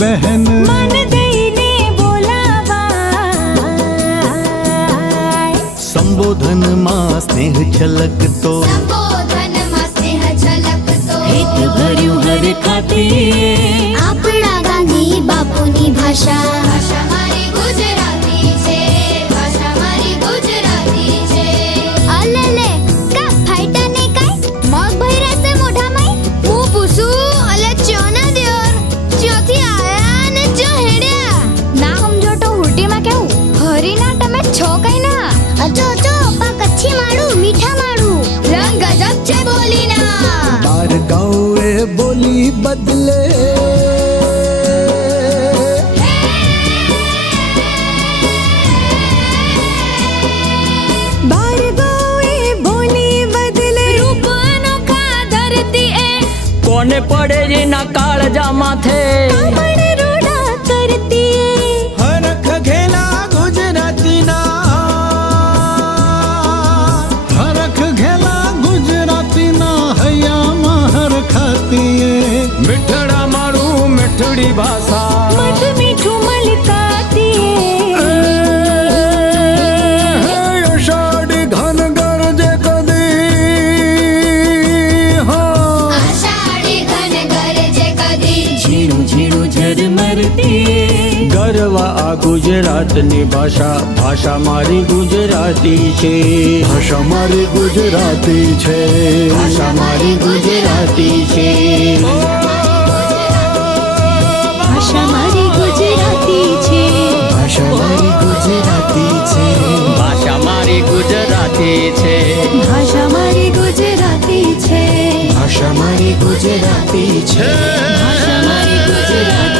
બહેન મન દઈને બોલાવાય. સંબોધનમાં સ્નેહ છલકતો સંબોધનમાં સ્નેહ ઝલકતો હિત ભર્યું હર ખાતી આપણા ગાંધી બાપુની ભાષા ભાષા મારી ગુજરાતી છે ભાષા મારી ગુજરાતી છે અલલે કા ફાઈટા ને કાઈ મગ ભઈરા છે મોઢામાં હું પૂછું અલે ચોના દેર ચોથી આયા ને ચો હેડ્યા ના સમજો તો ઉલટીમાં કેવું હરીના તમે છો કઈ ના અચો અચો પા કચ્છી માડું મીઠા માડું રંગ ગજબ છે બોલીના બાર ગાઉએ બોલી બદલે બાર ગોએ બોલી બદલે રૂપનો ખા ધરતી એ કોને પડે એના કાળજા માથે આપણે રોડા કરતી એ હરખ ઘેલા ગુજરાતીના હરખ ઘેલા ગુજરાતીના હૈયામાં હરખાતીએ મીઠડા મારું મીઠડી ભાષા મધ મીઠું મલકાતી એ અષાઢી ઘન ગરજે કદી આષાઢી ઘન ગરજે કદી ઝીણું ઝીણું ઝરમરતી ગરવા આ ગુજરાતની ભાષા ભાષા મારી ગુજરાતી છે ભાષા મારી ગુજરાતી છે ભાષા મારી ગુજરાતી છે ભાષા મારી ગુજરાતી છે ભાષા મારી ગુજરાતી છે ભાષા મારી ગુજરાતી છે ભાષા મારી ગુજરાતી છે ભાષા મારી ગુજરાતી છે ભાષા મારી ગુજરાતી